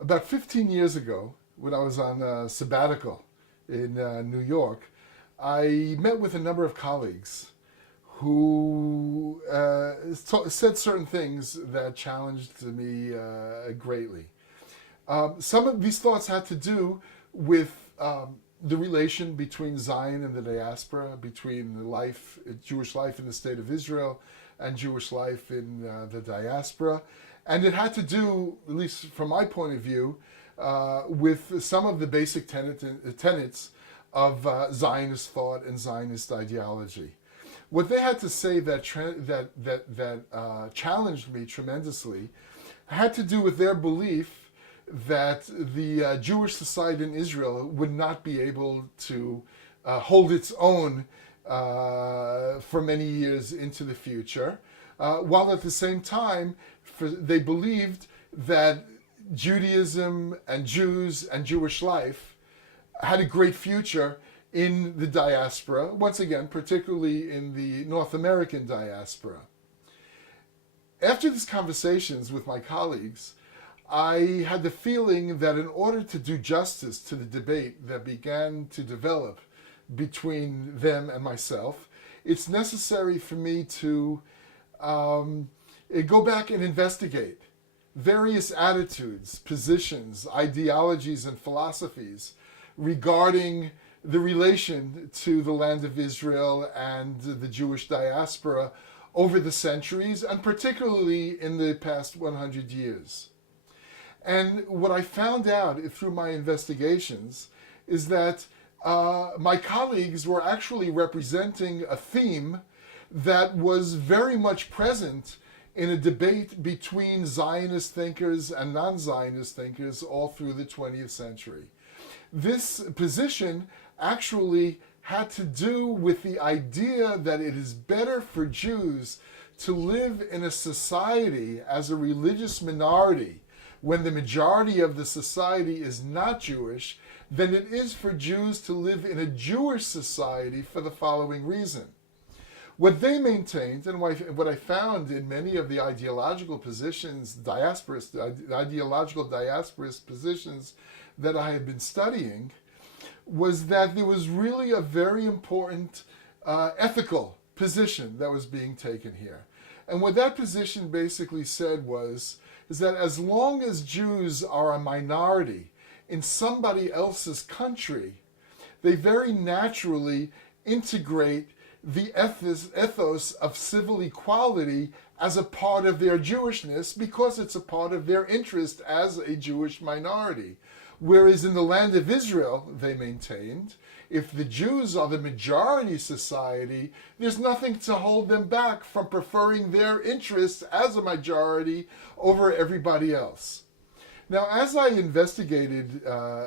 About 15 years ago, when I was on a sabbatical in New York, I met with a number of colleagues who said certain things that challenged me greatly. Some of these thoughts had to do with the relation between Zion and the diaspora, between the life, Jewish life in the state of Israel and Jewish life in the diaspora. And it had to do, at least from my point of view, with some of the basic tenets of Zionist thought and Zionist ideology. What they had to say that challenged me tremendously had to do with their belief that the Jewish society in Israel would not be able to hold its own for many years into the future, while at the same time they believed that Judaism and Jews and Jewish life had a great future in the diaspora, once again, particularly in the North American diaspora. After these conversations with my colleagues, I had the feeling that in order to do justice to the debate that began to develop between them and myself, it's necessary for me to go back and investigate various attitudes, positions, ideologies, and philosophies regarding the relation to the land of Israel and the Jewish diaspora over the centuries, and particularly in the past 100 years. And what I found out through my investigations is that my colleagues were actually representing a theme that was very much present in a debate between Zionist thinkers and non-Zionist thinkers all through the 20th century. This position actually had to do with the idea that it is better for Jews to live in a society as a religious minority when the majority of the society is not Jewish than it is for Jews to live in a Jewish society for the following reason. What they maintained, and what I found in many of the ideological positions, ideological diasporist positions that I had been studying, was that there was really a very important ethical position that was being taken here. And what that position basically said is that as long as Jews are a minority in somebody else's country, they very naturally integrate the ethos of civil equality as a part of their Jewishness because it's a part of their interest as a Jewish minority. Whereas in the land of Israel, they maintained, if the Jews are the majority society, there's nothing to hold them back from preferring their interests as a majority over everybody else. Now, as I investigated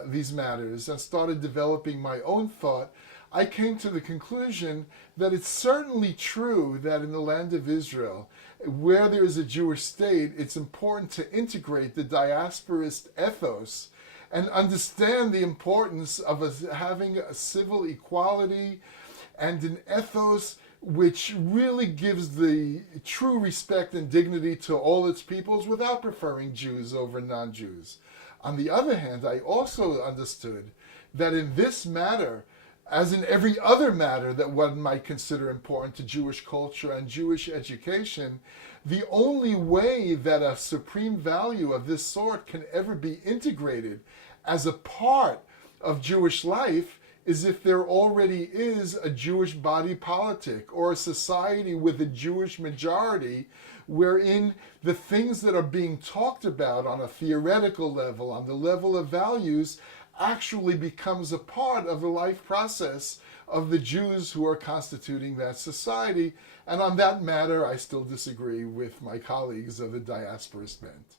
these matters and started developing my own thought, I came to the conclusion that it's certainly true that in the land of Israel, where there is a Jewish state, it's important to integrate the diasporist ethos and understand the importance of having a civil equality and an ethos which really gives the true respect and dignity to all its peoples without preferring Jews over non-Jews. On the other hand, I also understood that in this matter, as in every other matter that one might consider important to Jewish culture and Jewish education, the only way that a supreme value of this sort can ever be integrated as a part of Jewish life is if there already is a Jewish body politic or a society with a Jewish majority wherein the things that are being talked about on a theoretical level, on the level of values, actually becomes a part of the life process of the Jews who are constituting that society. And on that matter, I still disagree with my colleagues of the diasporist bent.